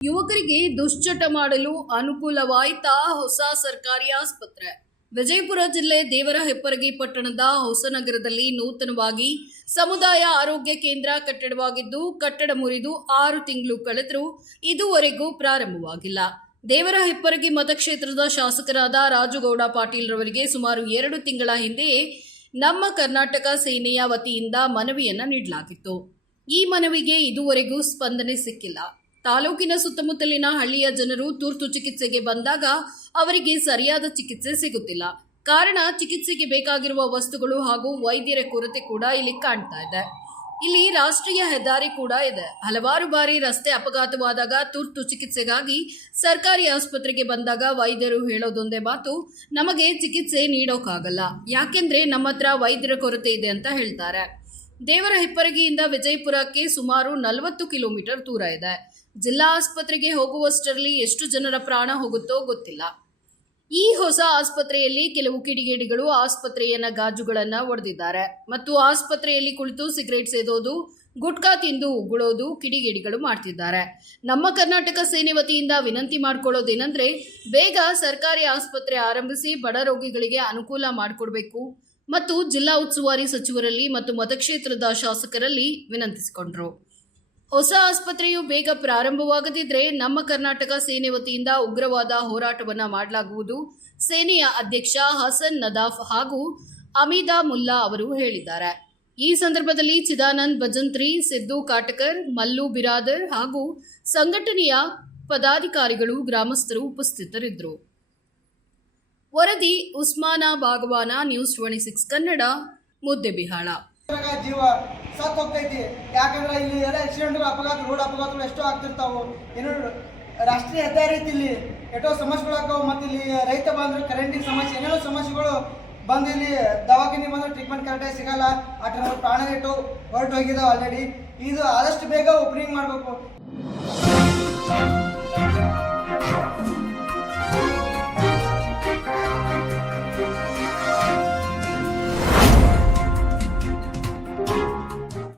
ಯುವಕರಿಗೆ ದುಶ್ಚಟ ಮಾಡಲು ಅನುಕೂಲವಾಯಿತಾ ಹೊಸ ಸರ್ಕಾರಿ ಆಸ್ಪತ್ರೆ. ವಿಜಯಪುರ ಜಿಲ್ಲೆ ದೇವರಹಿಪ್ಪರಗಿ ಪಟ್ಟಣದ ಹೊಸನಗರದಲ್ಲಿ ನೂತನವಾಗಿ ಸಮುದಾಯ ಆರೋಗ್ಯ ಕೇಂದ್ರ ಕಟ್ಟಡವಾಗಿದ್ದು, ಕಟ್ಟಡ ಮುರಿದು 6 ತಿಂಗಳು ಕಳೆದರೂ ಇದುವರೆಗೂ ಪ್ರಾರಂಭವಾಗಿಲ್ಲ. ದೇವರಹಿಪ್ಪರಗಿ ಮತಕ್ಷೇತ್ರದ ಶಾಸಕರಾದ ರಾಜುಗೌಡ ಪಾಟೀಲ್ ರವರಿಗೆ ಸುಮಾರು 2 ತಿಂಗಳ ಹಿಂದೆಯೇ ನಮ್ಮ ಕರ್ನಾಟಕ ಸೇನೆಯ ವತಿಯಿಂದ ಮನವಿಯನ್ನ ನೀಡಲಾಗಿತ್ತು. ಈ ಮನವಿಗೆ ಇದುವರೆಗೂ ಸ್ಪಂದನೆ ಸಿಕ್ಕಿಲ್ಲ. ತಾಲೂಕಿನ ಸುತ್ತಮುತ್ತಲಿನ ಹಳ್ಳಿಯ ಜನರು ತುರ್ತು ಚಿಕಿತ್ಸೆಗೆ ಬಂದಾಗ ಅವರಿಗೆ ಸರಿಯಾದ ಚಿಕಿತ್ಸೆ ಸಿಗುತ್ತಿಲ್ಲ. ಕಾರಣ ಚಿಕಿತ್ಸೆಗೆ ಬೇಕಾಗಿರುವ ವಸ್ತುಗಳು ಹಾಗೂ ವೈದ್ಯರ ಕೊರತೆ ಕೂಡ ಇಲ್ಲಿ ಕಾಣ್ತಾ ಇದೆ. ಇಲ್ಲಿ ರಾಷ್ಟ್ರೀಯ ಹೆದ್ದಾರಿ ಕೂಡ ಇದೆ. ಹಲವಾರು ಬಾರಿ ರಸ್ತೆ ಅಪಘಾತವಾದಾಗ ತುರ್ತು ಚಿಕಿತ್ಸೆಗಾಗಿ ಸರ್ಕಾರಿ ಆಸ್ಪತ್ರೆಗೆ ಬಂದಾಗ ವೈದ್ಯರು ಹೇಳೋದೊಂದೇ ಮಾತು, ನಮಗೆ ಚಿಕಿತ್ಸೆ ನೀಡೋಕ್ಕಾಗಲ್ಲ, ಯಾಕೆಂದ್ರೆ ನಮ್ಮ ಹತ್ರ ವೈದ್ಯರ ಕೊರತೆ ಇದೆ ಅಂತ ಹೇಳ್ತಾರೆ. ದೇವರಹಿಪ್ಪರಗಿಯಿಂದ ವಿಜಯಪುರಕ್ಕೆ ಸುಮಾರು 40 ಕಿಲೋಮೀಟರ್ ದೂರ ಇದೆ. ಜಿಲ್ಲಾ ಆಸ್ಪತ್ರೆಗೆ ಹೋಗುವಷ್ಟರಲ್ಲಿ ಎಷ್ಟು ಜನರ ಪ್ರಾಣ ಹೋಗುತ್ತೋ ಗೊತ್ತಿಲ್ಲ. ಈ ಹೊಸ ಆಸ್ಪತ್ರೆಯಲ್ಲಿ ಕೆಲವು ಕಿಡಿಗೇಡಿಗಳು ಆಸ್ಪತ್ರೆಯನ್ನ ಗಾಜುಗಳನ್ನ ಒಡೆದಿದ್ದಾರೆ ಮತ್ತು ಆಸ್ಪತ್ರೆಯಲ್ಲಿ ಕುಳಿತು ಸಿಗರೇಟ್ ಸೇದೋದು, ಗುಟ್ಕಾ ತಿಂದು ಉಗುಳೋದು ಕಿಡಿಗೇಡಿಗಳು ಮಾಡ್ತಿದ್ದಾರೆ. ನಮ್ಮ ಕರ್ನಾಟಕ ಸೇನೆ ವತಿಯಿಂದ ವಿನಂತಿ ಮಾಡ್ಕೊಳ್ಳೋದೇನೆಂದ್ರೆ, ಬೇಗ ಸರ್ಕಾರಿ ಆಸ್ಪತ್ರೆ ಆರಂಭಿಸಿ ಬಡ ರೋಗಿಗಳಿಗೆ ಅನುಕೂಲ ಮಾಡಿಕೊಡ್ಬೇಕು ಮತ್ತು ಜಿಲ್ಲಾ ಉಸ್ತುವಾರಿ ಸಚಿವರಲ್ಲಿ ಮತ್ತು ಮತಕ್ಷೇತ್ರದ ಶಾಸಕರಲ್ಲಿ ವಿನಂತಿಸಿಕೊಂಡರು. ಹೊಸ ಆಸ್ಪತ್ರೆಯು ಬೇಗ ಪ್ರಾರಂಭವಾಗದಿದ್ದರೆ ನಮ್ಮ ಕರ್ನಾಟಕ ಸೇನೆ ವತಿಯಿಂದ ಉಗ್ರವಾದ ಹೋರಾಟವನ್ನು ಮಾಡಲಾಗುವುದು, ಸೇನೆಯ ಅಧ್ಯಕ್ಷ ಹಸನ್ ನದಾಫ್ ಹಾಗೂ ಅಮೀದಾ ಮುಲ್ಲಾ ಅವರು ಹೇಳಿದ್ದಾರೆ. ಈ ಸಂದರ್ಭದಲ್ಲಿ ಚಿದಾನಂದ್ ಭಜಂತ್ರಿ, ಸಿದ್ದು ಕಾಟಕರ್, ಮಲ್ಲು ಬಿರಾದರ್ ಹಾಗೂ ಸಂಘಟನೆಯ ಪದಾಧಿಕಾರಿಗಳು, ಗ್ರಾಮಸ್ಥರು ಉಪಸ್ಥಿತರಿದ್ದರು. ವರದಿ ಉಸ್ಮಾನ ಬಾಗವಾನ, ನ್ಯೂಸ್ 26 ಕನ್ನಡ, ಮುದ್ದೆಬಿಹಾಳ. ಜೀವ ಸತ್ತು ಹೋಗ್ತೈತಿ. ಯಾಕಂದ್ರೆ ಇಲ್ಲಿ ಎಲ್ಲ ಆಕ್ಸಿಡೆಂಟ್ ಅಪಘಾತ, ರೋಡ್ ಅಪಘಾತಗಳು ಎಷ್ಟೋ ಆಗ್ತಿರ್ತಾವು. ಏನು ರಾಷ್ಟ್ರೀಯ ಹೆದ್ದಾರಿ ಐತಿ, ಇಲ್ಲಿ ಎಷ್ಟೋ ಸಮಸ್ಯೆಗಳು ಆಗ್ತಾವೆ. ಮತ್ತು ಇಲ್ಲಿ ರೈತ ಬಂದ್ರೆ ಕರೆಂಟಿನ ಸಮಸ್ಯೆ, ಏನೇನೋ ಸಮಸ್ಯೆಗಳು ಬಂದು ಇಲ್ಲಿ ದವಾಖಾನೆ ಬಂದ್ರೆ ಟ್ರೀಟ್ಮೆಂಟ್ ಕರೆಕ್ಟಾಗಿ ಸಿಗಲ್ಲ. ಆ ಟೈಮ್ ಪ್ರಾಣ ಹೊರಟು ಹೋಗಿದಾವೆ ಆಲ್ರೆಡಿ. ಇದು ಆದಷ್ಟು ಬೇಗ ಓಪನಿಂಗ್ ಮಾಡಬೇಕು.